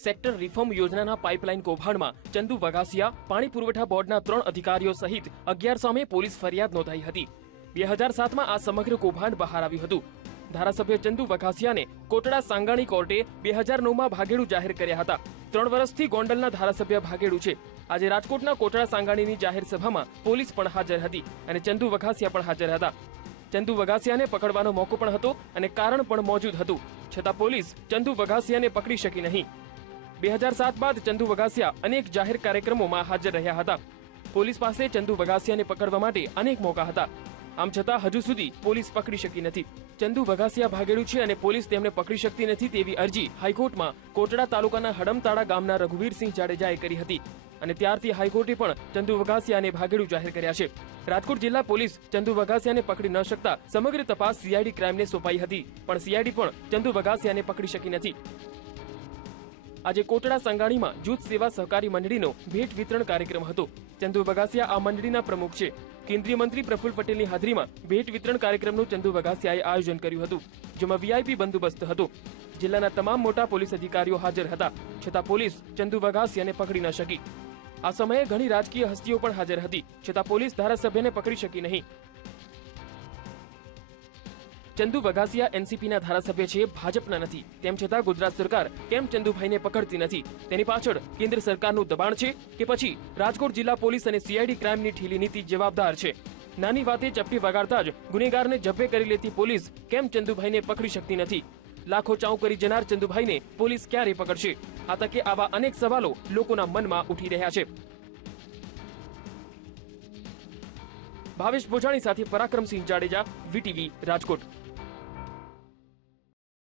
Sector reform યોજનાના pipeline કૌભાંડમાં ચંદુ વઘાસિયા, પાણી પુરવઠા બોર્ડના ત્રણ અધિકારીઓ સહિત અગિયાર સામે પોલીસ ફરિયાદ નોંધાઈ હતી. બે હજાર સાતમાં આ સમગ્ર કૌભાંડ બહાર આવ્યું હતું. ધારાસભ્ય ચંદુ વઘાસિયાને કોટડા સાંગાણી કોર્ટે બે હજાર નવમાં ભાગેડુ જાહેર કર્યા હતા. ત્રણ વર્ષથી ગોંડલના ધારાસભ્ય ભાગેડુ છે. આજે રાજકોટના કોટડા સાંગાણીની જાહેર સભામાં પોલીસ પણ હાજર હતી અને ચંદુ વઘાસિયા પણ હાજર હતા. ચંદુ વઘાસિયાને પકડવાનો મોકો પણ હતો અને કારણ પણ મોજૂદ હતું. છતાં પોલીસ ચંદુ વઘાસિયાને પકડી શકી નહીં. બે હજાર સાત બાદ ચંદુ વઘાસિયા અનેક જાહેર કાર્યક્રમોમાં હાજર રહ્યા હતા. પોલીસ પાસે ચંદુ વઘાસિયાને પકડવા માટે અનેક મોકા હતા. આમ છતાં હજુ સુધી પોલીસ પકડી શકી નથી. ચંદુ વઘાસિયા ભાગેડું છે અને પોલીસ તેમને પકડી શકતી નથી તેવી અરજી હાઈકોર્ટમાં કોટડા તાલુકાના હડમતાળા ગામના રઘુવીરસિંહ જાડેજાએ કરી હતી. અને ત્યારથી હાઈકોર્ટે પણ ચંદુ વઘાસિયાને ભાગેડુ જાહેર કર્યા છે. રાજકોટ જિલ્લા પોલીસ ચંદુ વઘાસિયાને પકડી ન શકતા સમગ્ર તપાસ સીઆઈડી ક્રાઇમને સોંપાઈ હતી. પણ સીઆઈડી પણ ચંદુ વઘાસિયાને પકડી શકી નથી. આજે કોટડા સંગાણીમાં જૂથ સેવા સહકારી મંડળીનો ભેટ વિતરણ કાર્યક્રમ હતો. ચંદુ બગાસિયા આ મંડળીના પ્રમુખ છે. કેન્દ્રીય મંત્રી પ્રફુલ પટેલની હાજરીમાં ભેટ વિતરણ કાર્યક્રમનું ચંદુ બગાસિયાએ આયોજન કર્યું હતું, જેમાં વીઆઈપી બંદોબસ્ત હતો. જિલ્લાના તમામ મોટા પોલીસ અધિકારીઓ હાજર હતા, છતાં પોલીસ ચંદુ વઘાસિયાને પકડી ન શકી. આ સમયે ઘણી રાજકીય હસ્તીઓ પણ હાજર હતી, છતાં પોલીસ ધારાસભ્યને પકડી શકી નહીં. ચંદુ વઘાસિયા એનસીપીના ધારાસભ્ય છે, ભાજપના નથી. તેમ છતાં ગુજરાત સરકાર કેમ ચંદુભાઈને પકડતી નથી? તેની પાછળ કેન્દ્ર સરકારનું દબાણ છે કે પછી રાજકોટ જિલ્લા પોલીસ અને સીઆઈડી ક્રાઇમની ઢીલી નીતિ જવાબદાર છે? નાની વાતે ચપટી વગાડતા જ ગુનેગારને જબ્બે કરી લેતી પોલીસ કેમ ચંદુભાઈને પકડી શકતી નથી? લાખો ચાઉ કરી જનાર ચંદુભાઈને પોલીસ ક્યારે પકડશે? આ તકે આવા અનેક સવાલો લોકોના મનમાં ઉઠી રહ્યા છે. ભાવેશ ભોજાણી સાથે પરાક્રમસિંહ જાડેજા વીટીવી રાજકોટ.